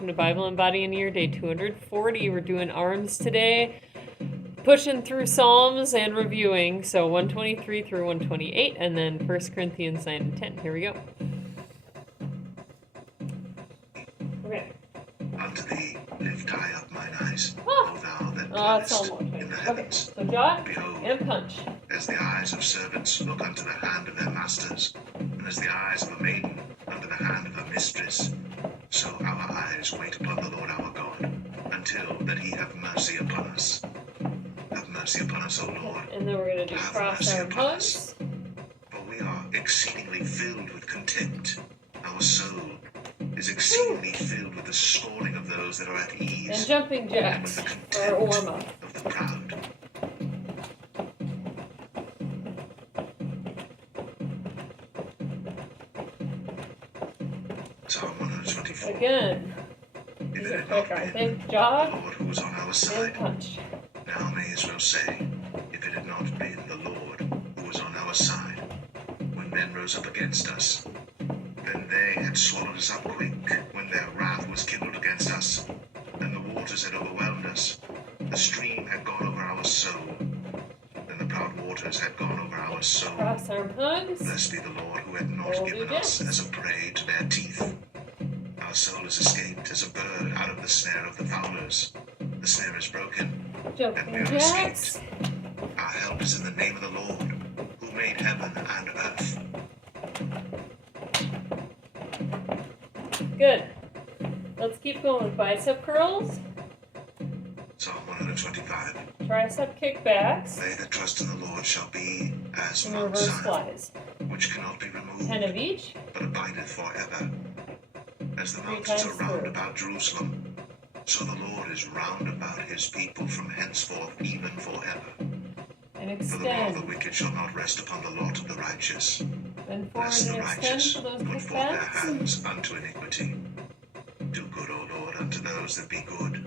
Welcome to Bible and Body in Year, day 240. We're doing arms today, pushing through Psalms and reviewing. So 123 through 128, and then 1 Corinthians 9 and 10. Here we go. Okay. Unto thee lift I up mine eyes, Ah. O thou that That's dwellest almost in the okay. heavens. So jot Behold, and punch. as the eyes of servants look unto the hand of their masters, and as the eyes of a maiden unto the hand of her mistress, so our eyes wait upon the Lord our God, until that he have mercy upon us. Have mercy upon us, O Lord. And then we're going to do Have cross mercy arm upon hugs. us. For we are exceedingly filled with contempt. Our soul is exceedingly filled with the scorning of those that are at And ease, jumping and jacks with the for our warm up. contempt of the proud. Psalm 124. Again. If These it are had not quick, aren't been they? the Jog Lord who was on our and side, punch. now may Israel say, if it had not been the Lord who was on our side, when men rose up against us, then they had swallowed us up quick, when their wrath was kindled against us, and the waters had overwhelmed us. The stream had gone over our soul, and the proud waters had gone over our soul. Cross arm hugs. Blessed be the Lord who had not There will be given us jacks. as a prey to their teeth. Our soul is escaped as a bird out of the snare of the fowlers. The snare is broken, and we Jumping are jacks. escaped. Our help is in the name of the Lord, who made heaven and earth. Good. Let's keep going with bicep curls, Psalm 125. tricep kickbacks, They that trust in the Lord shall be as and Mount reverse Zion, flies. which cannot be 10 removed, of each. but abideth forever. As the 3 mountains are times round through. about Jerusalem, so the Lord is round about his people from henceforth even forever. And For the law of the extend. wicked shall not rest upon the lot of the righteous. And forward Bless the and extend righteous, for those put forth their kickbacks. hands unto iniquity. Do good, O Lord, unto those that be good,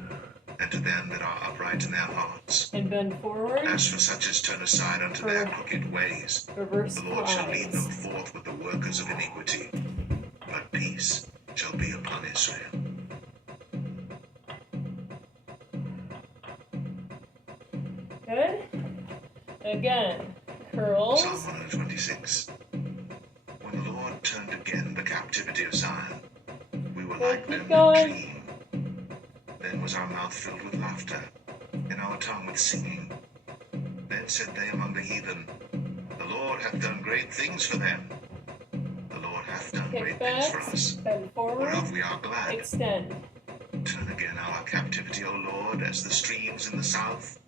and to them that are upright in their hearts. And bend forward. As for such as turn aside unto their crooked ways, Reverse the Lord shall lead them flies. forth with the workers of iniquity. But peace shall be upon Israel. Good. Again. Curls. Psalm 126. When the Lord turned again the captivity of Zion, we were Good, like keep them that going. dream. Then was our mouth filled with laughter, and our tongue with singing. Then said they among the heathen, the Lord hath done great things for them. The Lord hath done great things for Kickbacks. us, Bend forward. whereof we are glad. Extend. Turn again our captivity, O Lord, as the streams in the south.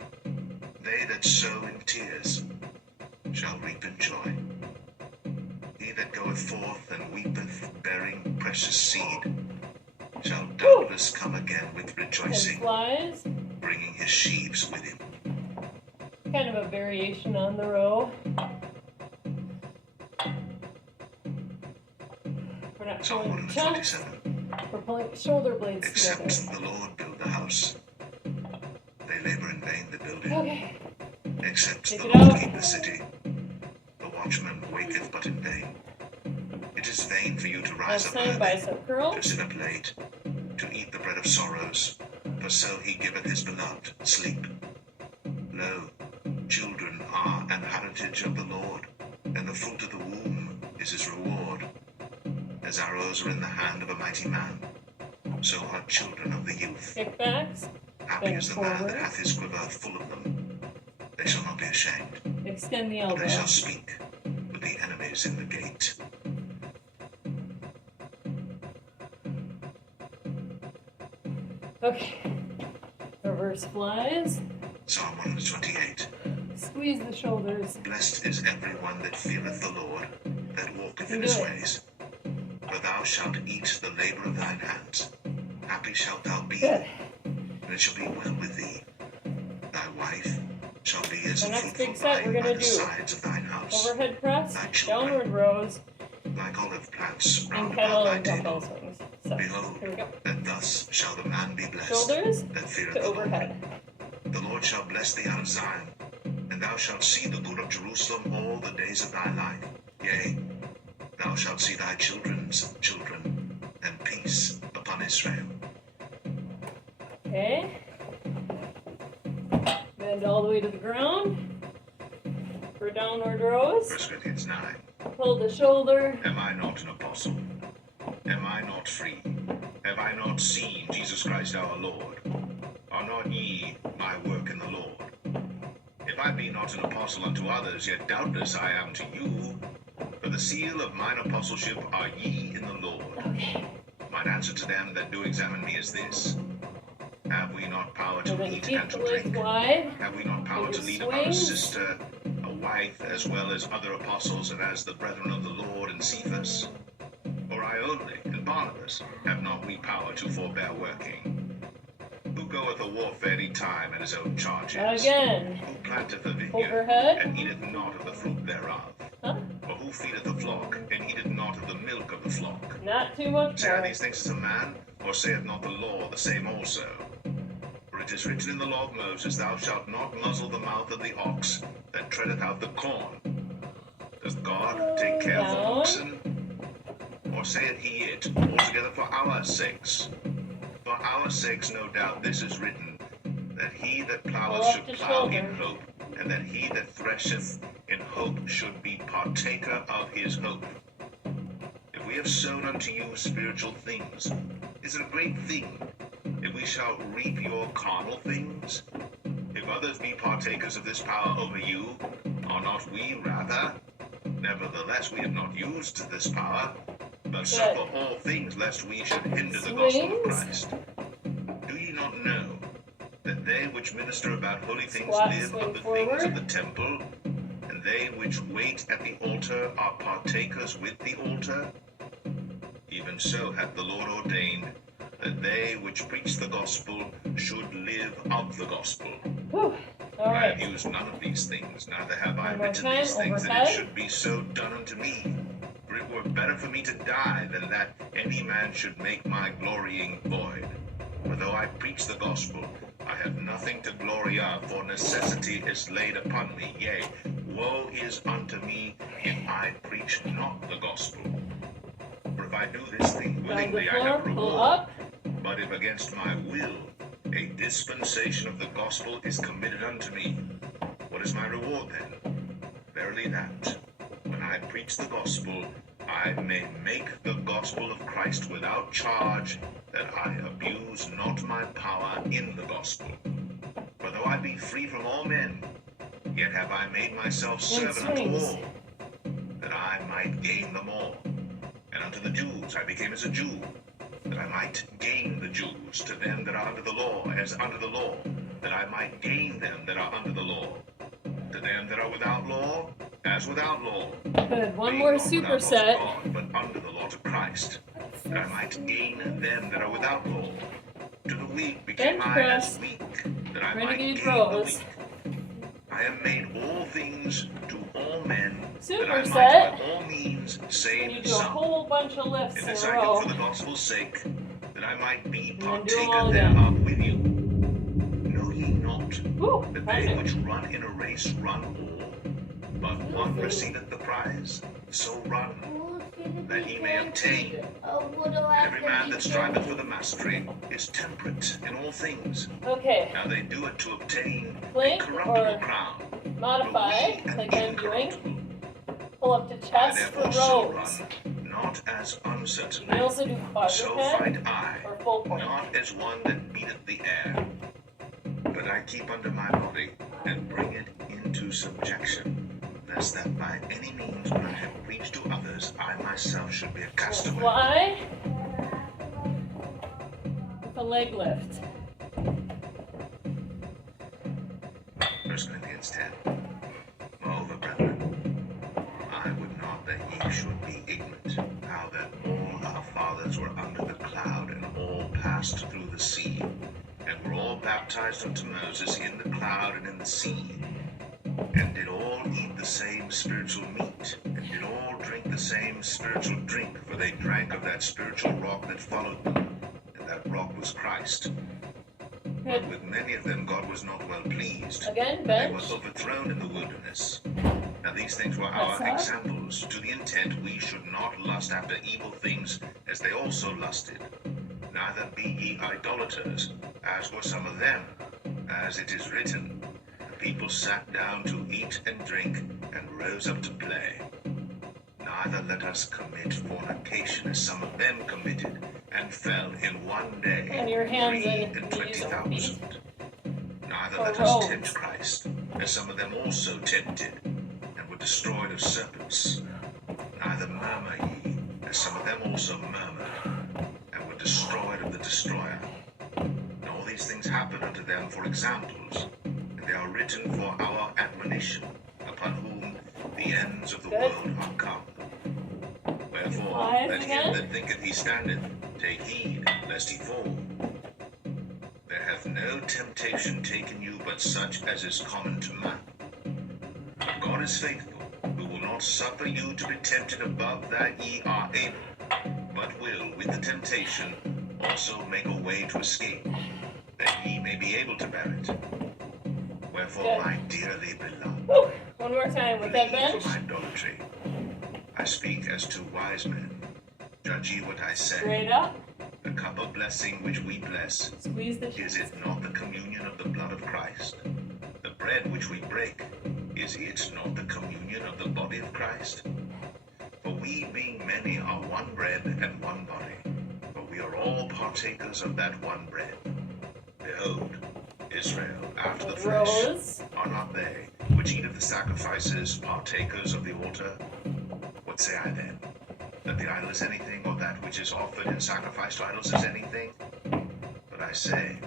They that sow in tears shall reap in joy. He that goeth forth and weepeth, bearing precious seed, shall doubtless come again with 10 rejoicing, flies. bringing his sheaves with him. Kind of a variation on the row. We're not Psalm pulling chunks. 127. We're pulling shoulder blades Except together. the Lord build the house, they labor in vain that build it. Okay. Except Take the it Lord out. keep the city, the watchman waketh but in vain. It is vain for you to rise Last up time, early, bicep to curls. sit up late, to eat the bread of sorrows, for so he giveth his beloved sleep. Lo, children are an heritage of the Lord, and the fruit of the womb is his reward. As arrows are in the hand of a mighty man, so are children of the youth. Kickbacks. Happy Bend is the man forward. that hath his quiver full of them. They shall not be ashamed, Extend the but elbow. they shall speak with the enemies in the gate. Okay. Reverse flies. Psalm 128. Squeeze the shoulders. Blessed is every one that feareth the Lord, that walketh in Do his it. ways. For thou shalt eat the labor of thine hands. Happy shalt thou be, Good. and it shall be well with thee. Thy wife shall be as The a next fruitful big set vine we're by gonna the do sides of thine house, overhead press, Thy children. downward rows, like olive plants and round pedal about thy and table. dumbbell swings. So, Behold, here we go. that thus shall the man be blessed, Shoulders that feareth to the Lord. overhead. The Lord shall bless thee out of Zion, and thou shalt see the good of Jerusalem all the days of thy life. Yea, thou shalt see thy children's children, and peace upon Israel. Okay. Bend all the way to the ground for downward rows. 1 Corinthians 9. Hold the shoulder. Am I not an apostle? Am I not free? Have I not seen Jesus Christ our Lord? Are not ye my work in the Lord? If I be not an apostle unto others, yet doubtless I am to you. For the seal of mine apostleship are ye in the Lord. Okay. Mine answer to them that do examine me is this: have we not power So to then eat keep and the to legs drink? wide. Have we not power to lead our Swings. sister, a wife, as well as other apostles, and as the brethren of the Lord and Cephas? Or I only, and Barnabas, have not we power to forbear working? Who goeth a warfare any time at his own charges? Again. Who planteth a vineyard, Overhead. and eateth not of the fruit thereof? Huh? Or who feedeth a flock, and eateth not of the milk of the flock? Not too much Say I more. these things as a man, or saith not the law the same also? For it is written in the law of Moses, Thou shalt not muzzle the mouth of the ox that treadeth out the corn. Does God take care for Down. oxen? Or saith he it altogether for our sakes? For our sakes, no doubt, this is written, that he that ploweth Pull up should the plow in shoulder. hope, and that he that thresheth in hope should be partaker of his hope. If we have sown unto you spiritual things, is it a great thing if we shall reap your carnal things? If others be partakers of this power over you, are not we rather? Nevertheless, we have not used this power, but suffer all things lest we should hinder the gospel of Swings. Christ. Do ye not know that they which minister about holy things Squat, live swing of the forward. things of the temple, and they which wait at the altar are partakers with the altar? Even so hath the Lord ordained that they which preach the gospel should live of the gospel. Whew. All I have right. used none of these things, neither have I One more written time, these things that it overhead. should be so done unto me. For it were better for me to die than that any man should make my glorying void. For though I preach the gospel, I have nothing to glory of, for necessity is laid upon me. Yea, woe is unto me if I preach not the gospel. For if I do this thing Down the willingly, I floor. have Pull reward. up. But if against my will, a dispensation of the gospel is committed unto me, what is my reward then? Verily that, when I preach the gospel, I may make the gospel of Christ without charge, that I abuse not my power in the gospel. For though I be free from all men, yet have I made myself servant unto all, that I might gain them all. And unto the Jews I became as a Jew, that I might gain the Jews. To them that are under the law, as under the law, that I might gain them that are under the law. To them that are without law, as without law. Good. One Being more not without law to superset. God, but under the law to Christ, that I might gain them that are without law. To the weak became Bench I press. as weak, that I might Renegade gain the rows. weak. I have made all things to all men, that I Superset. might by all means And you save do a some. whole bunch of lifts And in this a I do row. for the gospel's sake, that I might be And then do 'em all partaker again. thereof with you. Know ye not Woo. that How's they it? which run in a race run all, but one receiveth the prize? So run, that ye may obtain. Every man that striveth for the mastery is temperate in all things. Okay. Now they do it to obtain a Plank corruptible or crown, Modify, but we like an I'm doing. incorruptible. Pull up to I chest for therefore so rows. run, not as You can uncertainly, also do so quadruped fight I, or full point. not as one that beateth the air, but I keep under my body, and bring it into subjection, lest that by any means when I have preached to others, I myself should be a castaway. Fly with a leg lift. 1 Corinthians 10. Moreover, brethren, I would not that ye should be ignorant, how that all our fathers were under the cloud, and all passed through the sea, and were all baptized unto Moses in the cloud and in the sea, and did all eat the same spiritual meat, and did all drink the same spiritual drink, for they drank of that spiritual rock that followed them, and that rock was Christ. But Good. with many of them God was not well pleased. Again, They were bench. overthrown in the wilderness. Now these things were Press our up. examples, to the intent we should not lust after evil things, as they also lusted. neither be ye idolaters, as were some of them, as it is written, the people sat down to eat and drink, and rose up to play. Neither let us commit fornication, as some of them committed, and fell in one day And your hands and 320,000. Neither Or let us robes. tempt Christ, as some of them also tempted, and were destroyed of serpents. Neither murmur ye, as some of them also murmured, and were destroyed of the destroyer. And all these things happen unto them for examples, and they are written for our admonition, upon whom the ends of the Good. world are come. Wherefore, Five let him again. that thinketh he standeth take heed, lest he fall. There hath no temptation taken you but such as is common to man. God is faithful, who will not suffer you to be tempted above that ye are able, but will with the temptation also make a way to escape, that ye may be able to bear it. Wherefore, Good. my dearly beloved, Woo! One more time with that flee bench. from idolatry. I speak as to wise men. Judge ye what I say. Straight up. The cup of blessing which we bless, Squeeze the is it not the communion of the blood of Christ? The bread which we break, is it not the communion of the body of Christ? For we being many are one bread and one body, for we are all partakers of that one bread. Behold, Israel, after the flesh, Rose. are not they which eat of the sacrifices partakers of the altar? What say I then? That the idol is anything, or that which is offered in sacrifice to idols is anything? But I say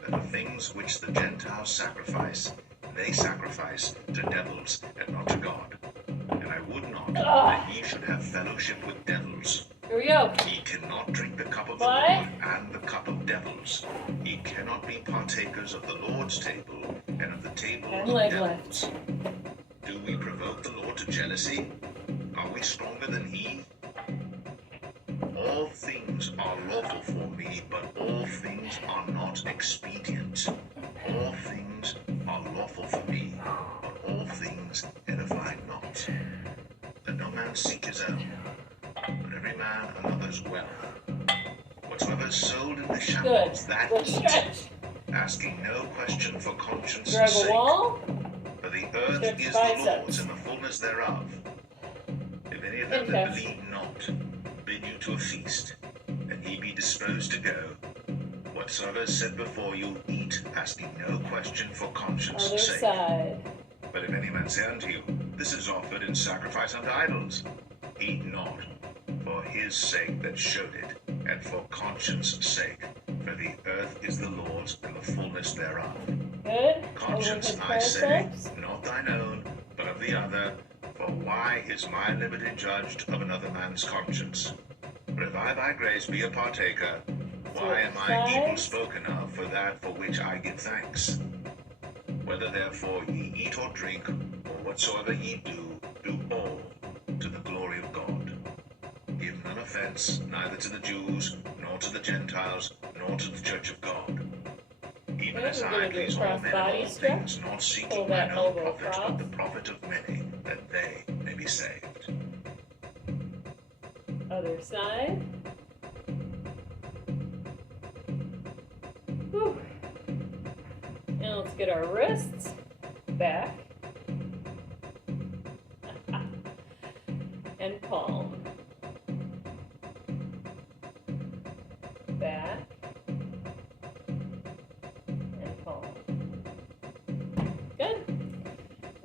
that the things which the Gentiles sacrifice, they sacrifice to devils and not to God. And I would not that ye should have fellowship with devils. Here we go. Ye cannot drink the cup of the What? Lord and the cup of devils. Ye cannot be partakers of the Lord's table and of the table And of leg devils. Do we provoke the Lord to jealousy? Are we stronger than he? All things are lawful for me, but all things are not expedient. All things are lawful for me, but all things edify not. Let no man seek his own, but every man another's wealth. Whatsoever is sold in the Good. shambles, that Let's eat, stretch. asking no question for conscience' Grab a sake. wall. For the earth Stretch is biceps. the Lord's and the fullness thereof. If any of them Okay. that believe not bid you to a feast, and ye be disposed to go, whatsoever is set before you, eat, asking no question for conscience' Other sake. side. But if any man say unto you, this is offered in sacrifice unto idols, eat not, for his sake that showed it, and for conscience' sake. For the earth is the Lord's and the fullness thereof. Good. Conscience, Overhead I say, triceps. not thine own, but of the other. For why is my liberty judged of another man's conscience? But if I by grace be a partaker, why am I evil Sides. spoken of for that for which I give thanks? Whether therefore ye eat or drink, or whatsoever ye do, do all to the glory of God. Give none offense, neither to the Jews, nor to the Gentiles, nor to the church of God. Even Yeah, as we're I gonna do please all cross men in body all stretch. things, not Pull seeking that mine own elbow profit, across. but the profit of many, that they may be saved. Other side. Whew. Now let's get our wrists back. And palm. Back. And palm. Good.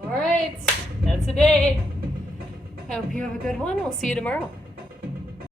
All right. That's a day. I hope you have a good one. We'll see you tomorrow.